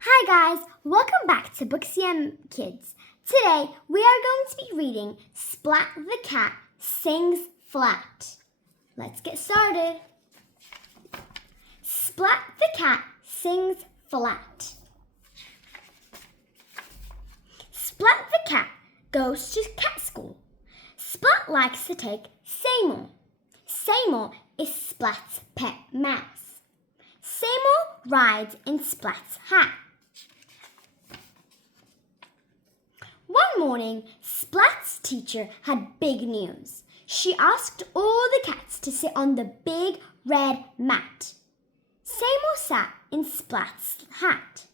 Hi guys, welcome back to Booksy Kids. Today we are going to be reading Splat the Cat Sings Flat. Let's get started. Splat the Cat Sings Flat. Splat the cat goes to cat school. Splat likes to take Seymour. Seymour is Splat's pet mouse. Seymour rides in Splat's hat. One morning, Splat's teacher had big news. She asked all the cats to sit on the big red mat. Seymour sat in Splat's hat.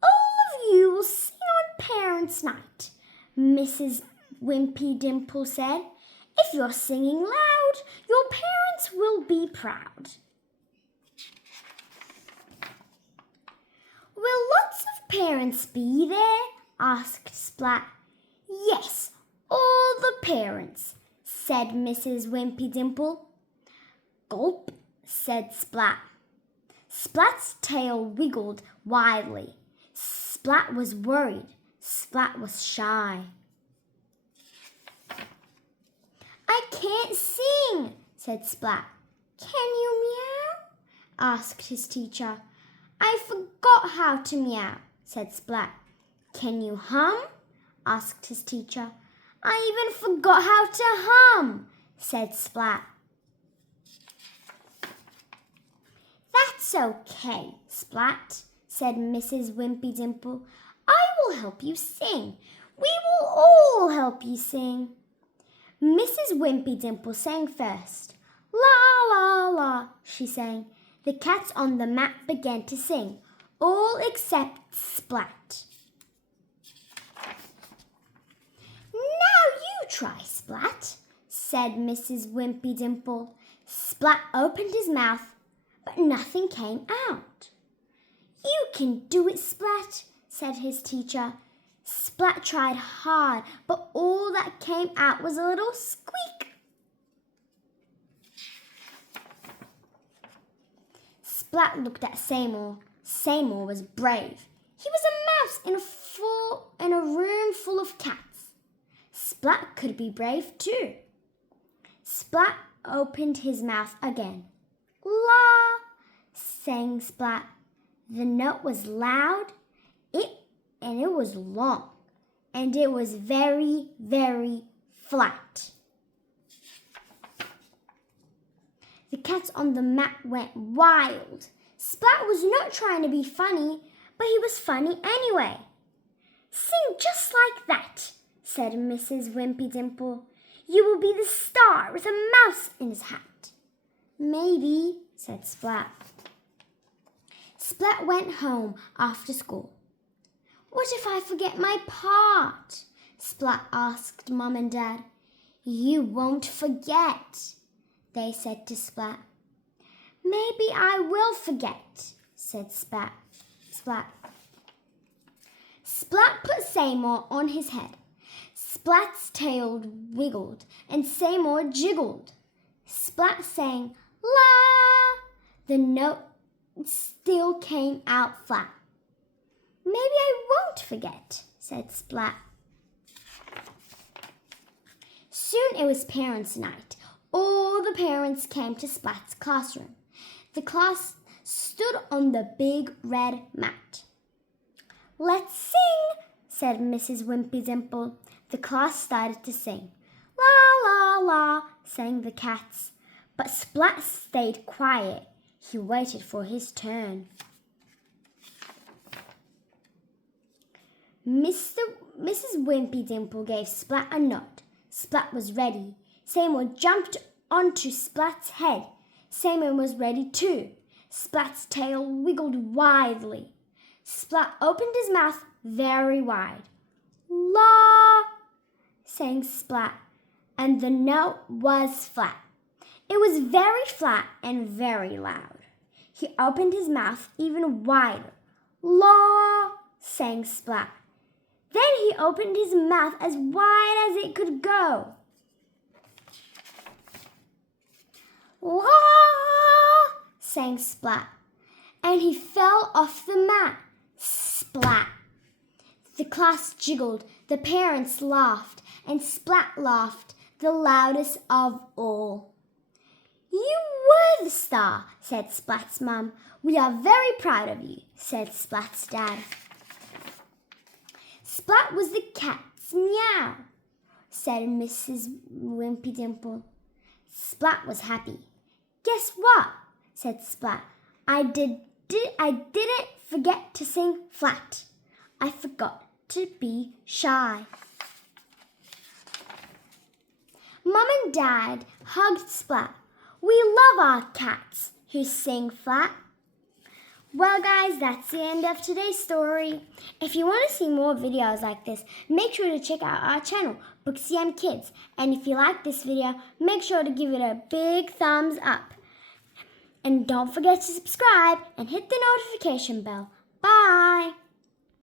All of you will sing on Parents' Night, Mrs. Wimpy Dimple said. If you're singing loud, your parents will be proud. Will lots of parents be there? Asked Splat. Yes, all the parents, said Mrs. Wimpy Dimple. Gulp, said Splat. Splat's tail wiggled wildly. Splat was worried. Splat was shy. I can't sing, said Splat. Can you meow? Asked his teacher. I forgot how to meow, said Splat. Can you hum? Asked his teacher. I even forgot how to hum, said Splat. That's okay, Splat, said Mrs. Wimpy Dimple. I will help you sing. We will all help you sing. Mrs. Wimpy Dimple sang first. La, la, la, she sang. The cats on the mat began to sing, all except Splat. Now you try, Splat, said Mrs. Wimpy Dimple. Splat opened his mouth, but nothing came out. You can do it, Splat, said his teacher. Splat tried hard, but all that came out was a little squeak. Splat looked at Seymour. Seymour was brave. He was a mouse in a room full of cats. Splat could be brave too. Splat opened his mouth again. La, sang Splat. The note was loud, and it was long, and it was very, very flat. The cats on the mat went wild. Splat was not trying to be funny, but he was funny anyway. Sing just like that, said Mrs. Wimpy Dimple. You will be the star with a mouse in his hat. Maybe, said Splat. Splat went home after school. What if I forget my part? Splat asked Mum and Dad. You won't forget, they said to Splat. Maybe I will forget, said Splat. Splat put Seymour on his head. Splat's tail wiggled and Seymour jiggled. Splat sang, la. The note still came out flat. Maybe I won't forget, said Splat. Soon it was Parents' Night. All the parents came to Splat's classroom. The class stood on the big red mat. Let's sing, said Mrs. Wimpy Dimple. The class started to sing. La, la, la, sang the cats. But Splat stayed quiet. He waited for his turn. Mrs. Wimpy Dimple gave Splat a nod. Splat was ready. Seymour jumped onto Splat's head. Seymour was ready too. Splat's tail wiggled wildly. Splat opened his mouth very wide. La, sang Splat, and the note was flat. It was very flat and very loud. He opened his mouth even wider. La, sang Splat. Then he opened his mouth as wide as it could go. La, sang Splat, and he fell off the mat. Splat! The class jiggled, the parents laughed, and Splat laughed the loudest of all. You were the star, said Splat's mum. We are very proud of you, said Splat's dad. Splat was the cat's meow, said Mrs. Wimpy Dimple. Splat was happy. Guess what? Said Splat. I didn't forget to sing flat. I forgot to be shy. Mum and Dad hugged Splat. We love our cats who sing flat. Well, guys, that's the end of today's story. If you want to see more videos like this, make sure to check out our channel, Booksy Kids. And if you like this video, make sure to give it a big thumbs up. And don't forget to subscribe and hit the notification bell.